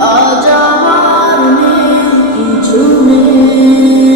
আজ আমার নেই কিছু নেই।